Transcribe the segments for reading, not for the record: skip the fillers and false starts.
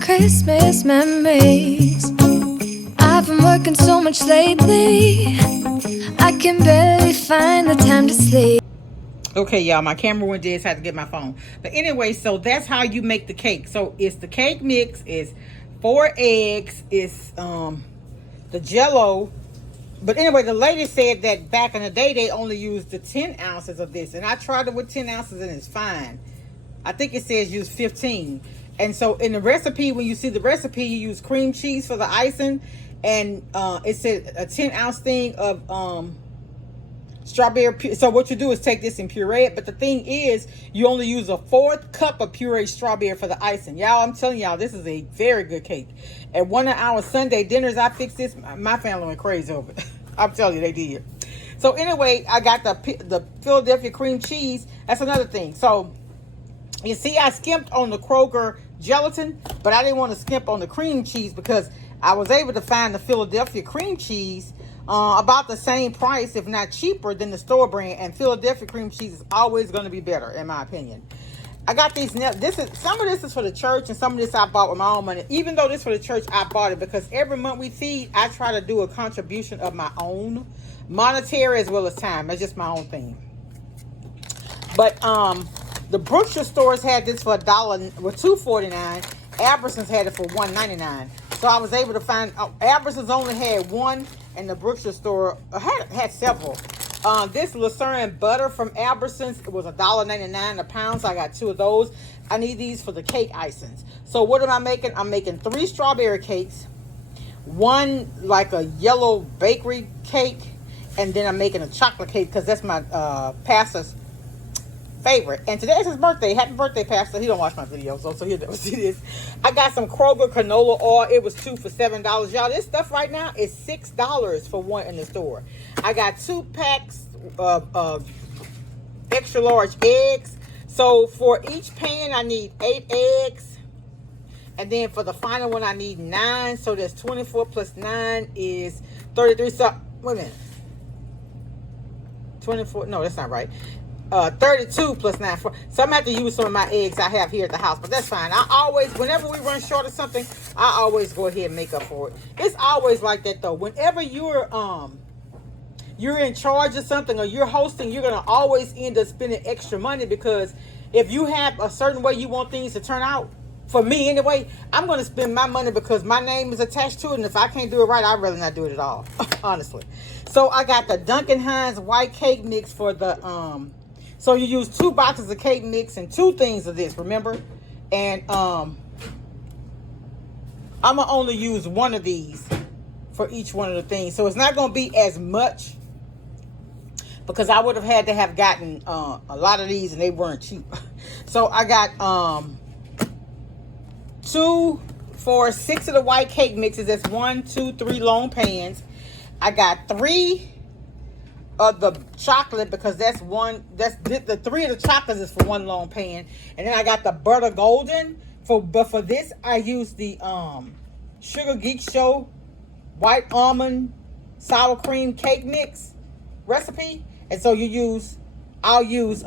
Christmas memories. I've been working so much lately, I can barely find the time to sleep. Okay, y'all, my camera went dead, so I had to get my phone. But anyway, so that's how you make the cake. So it's the cake mix, is 4 eggs, it's the jello. But anyway, the lady said that back in the day, they only used the 10 ounces of this. And I tried it with 10 ounces and it's fine. I think it says use 15. And so in the recipe, when you see the recipe, you use cream cheese for the icing. And it said a 10 ounce thing of strawberry. So what you do is take this and puree it. But the thing is, you only use a 4th cup of pureed strawberry for the icing. Y'all, I'm telling y'all, this is a very good cake. At one of our Sunday dinners, I fixed this. My family went crazy over it. I'm telling you, they did. So anyway, I got the Philadelphia cream cheese. That's another thing. So you see, I skimped on the Kroger gelatin, but I didn't want to skimp on the cream cheese because I was able to find the Philadelphia cream cheese about the same price, if not cheaper, than the store brand. And Philadelphia cream cheese is always going to be better, in my opinion. I got these. Some of this is for the church, and some of this I bought with my own money. Even though this for the church, I bought it because every month we feed, I try to do a contribution of my own, monetary as well as time. That's just my own thing. But the Brookshire stores had this for $2.49. Albertsons had it for $1.99. So I was able to find. Albertsons only had one, and the Brookshire store had several. This Lucerne butter from Albertsons, it was $1.99 a pound, so I got 2 of those. I need these for the cake icings. So what am I making? I'm making 3 strawberry cakes, 1 like a yellow bakery cake, and then I'm making a chocolate cake because that's my pastor's favorite. And today is his birthday. Happy birthday, Pastor. He don't watch my videos, so he'll never see this. I got some Kroger canola oil. It was 2 for $7. Y'all, this stuff right now is $6 for 1 in the store. I got 2 packs of extra large eggs. So for each pan, I need 8 eggs. And then for the final one, I need 9. So that's 24 plus 9 is 33. So, wait a minute. 24. No, that's not right. 32 plus 9. So I'm going to have to use some of my eggs I have here at the house. But that's fine. I always, whenever we run short of something, I always go ahead and make up for it. It's always like that, though. Whenever you're in charge of something or you're hosting, you're going to always end up spending extra money because if you have a certain way you want things to turn out, for me anyway, I'm going to spend my money because my name is attached to it. And if I can't do it right, I'd rather not do it at all, honestly. So I got the Duncan Hines white cake mix for the... So you use 2 boxes of cake mix and 2 things of this, remember? And I'm going to only use 1 of these for each one of the things. So it's not going to be as much because I would have had to have gotten a lot of these and they weren't cheap. So I got 2 for 6 of the white cake mixes. That's 1, 2, 3 long pans. I got 3 of the chocolate because that's the 3 of the chocolates is for 1 long pan. And then I got the butter golden but for this I use the Sugar Geek Show white almond sour cream cake mix recipe. And so I'll use 2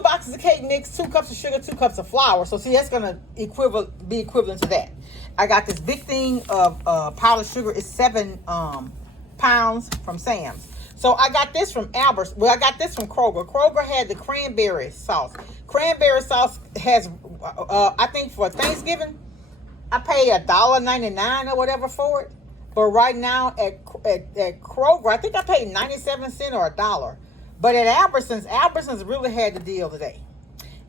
boxes of cake mix, 2 cups of sugar, 2 cups of flour. So see, that's gonna be equivalent to that. I got this big thing of powdered sugar. It's 7 pounds from Sam's. So I got this from Albert's. Well, I got this from Kroger. Kroger had the cranberry sauce. Cranberry sauce has, I think for Thanksgiving, I paid $1.99 or whatever for it. But right now at Kroger, I think I paid 97 cents or $1. But at Albertsons really had the deal today.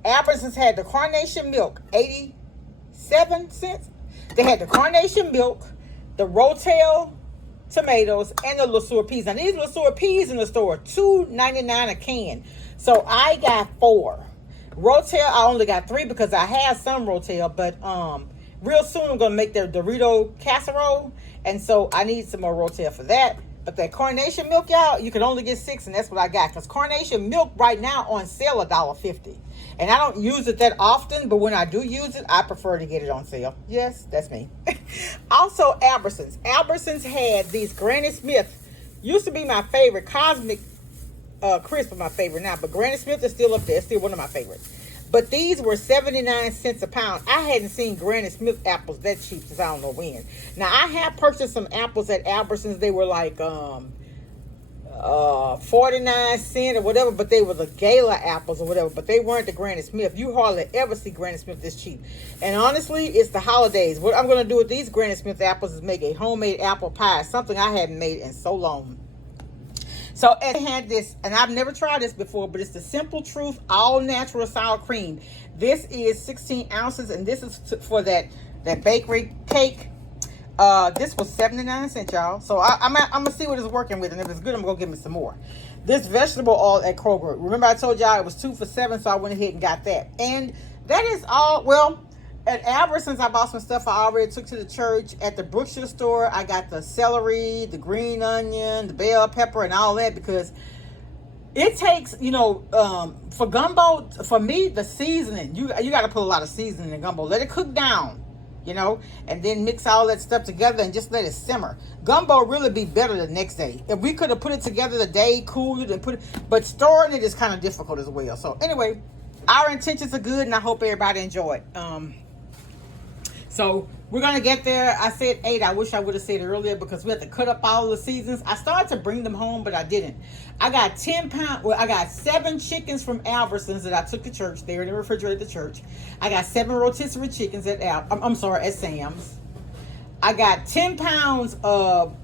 Albertsons had the carnation milk, 87 cents. They had the carnation milk, the Rotel tomatoes, and the LeSueur peas. Now these LeSueur peas in the store, $2.99 a can. So I got 4. Rotel, I only got 3 because I had some Rotel, but real soon I'm gonna make their Dorito casserole, and so I need some more Rotel for that. But that carnation milk, y'all, you can only get 6, and that's what I got. Because carnation milk right now on sale $1.50. And I don't use it that often, but when I do use it, I prefer to get it on sale. Yes, that's me. Also, Albertsons. Albertsons had these Granny Smith. Used to be my favorite. Cosmic Crisp is my favorite now, but Granny Smith is still up there. It's still one of my favorites. But these were 79 cents a pound. I hadn't seen Granny Smith apples that cheap since I don't know when. Now, I have purchased some apples at Albertsons. They were like 49 cents or whatever, but they were the gala apples or whatever, but they weren't the Granny Smith. You hardly ever see Granny Smith this cheap. And honestly, it's the holidays. What I'm going to do with these Granny Smith apples is make a homemade apple pie, something I hadn't made in so long. So I had this, and I've never tried this before, but it's the Simple Truth all natural sour cream. This is 16 ounces, and this is for that bakery cake. This was 79 cents, y'all. So I'm gonna see what it's working with, and if it's good, I'm gonna give me some more. This vegetable oil at Kroger. Remember I told y'all it was 2 for $7, so I went ahead and got that. And that is all. Well, at Albertsons, I bought some stuff I already took to the church. At the Brookshire store, I got the celery, the green onion, the bell pepper, and all that, because it takes, for gumbo, for me, the seasoning, you got to put a lot of seasoning in gumbo. Let it cook down, and then mix all that stuff together and just let it simmer. Gumbo really be better the next day. If we could have put it together the day, cooled it, and put it, but storing it is kind of difficult as well. So anyway, our intentions are good, and I hope everybody enjoyed. So we're going to get there. I said 8. I wish I would have said it earlier because we had to cut up all the seasons. I started to bring them home, but I didn't. I got 10 pounds. Well, I got 7 chickens from Albertsons that I took to church. They were in the refrigerator at the church. I got 7 rotisserie chickens at at Sam's. I got 10 pounds of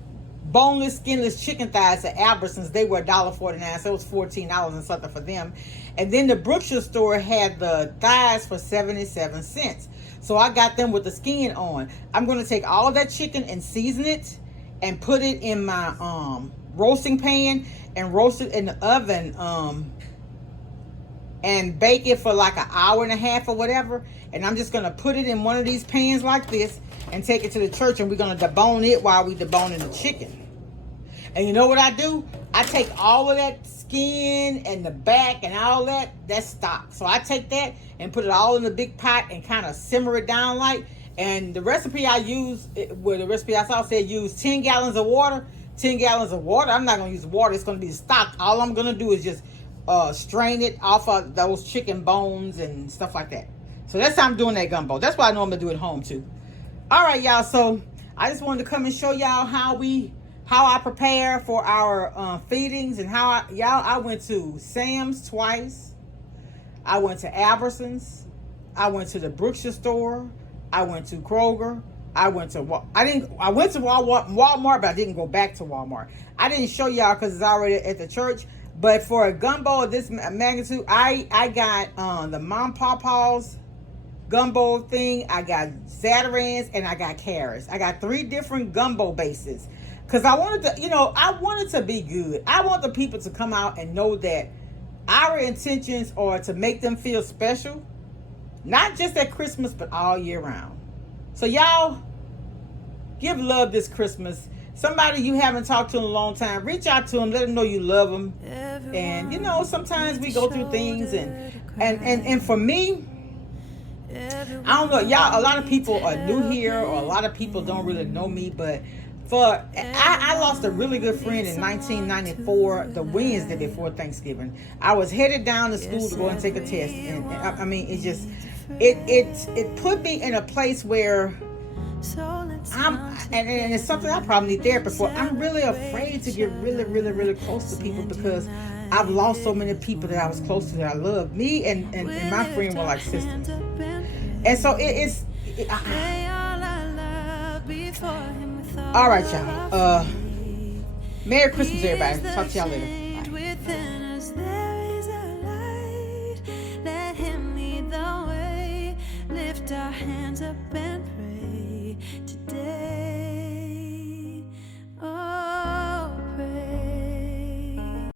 boneless, skinless chicken thighs at Albertsons. They were $1.49, so it was $14 and something for them. And then the Brookshire store had the thighs for 77 cents. So I got them with the skin on. I'm going to take all of that chicken and season it and put it in my roasting pan and roast it in the oven and bake it for like an hour and a half or whatever. And I'm just going to put it in one of these pans like this and take it to the church, and we're going to debone it while we deboning the chicken. And you know what I do? I take all of that skin and the back and all that's stock. So I take that and put it all in a big pot and kind of simmer it down like. And the recipe I use, the recipe I saw said use 10 gallons of water. 10 gallons of water. I'm not going to use water. It's going to be stock. All I'm going to do is just strain it off of those chicken bones and stuff like that. So that's how I'm doing that gumbo. That's what I normally do at home too. All right, y'all. So I just wanted to come and show y'all how I prepare for our feedings, and I went to Sam's twice. I went to Albertsons. I went to the Brookshire store. I went to Kroger. I went to Walmart, but I didn't go back to Walmart. I didn't show y'all because it's already at the church. But for a gumbo of this magnitude, I got the Mom Pawpaw's gumbo thing. I got Zatarans and I got carrots. I got 3 different gumbo bases. Because I wanted to be good. I want the people to come out and know that our intentions are to make them feel special. Not just at Christmas, but all year round. So y'all, give love this Christmas. Somebody you haven't talked to in a long time, reach out to them, let them know you love them. And sometimes we go through things, and for me, I don't know, y'all, a lot of people are new here, or a lot of people don't really know me, but I lost a really good friend in 1994, the Wednesday before Thanksgiving. I was headed down to school to go and take a test, and I mean, it just it put me in a place where and it's something I probably need therapy for. I'm really afraid to get really, really, really close to people because I've lost so many people that I was close to that I loved. Me and my friend were like sisters, and so all right, y'all. Merry Christmas, everybody. Talk to y'all later. Our hands up and pray.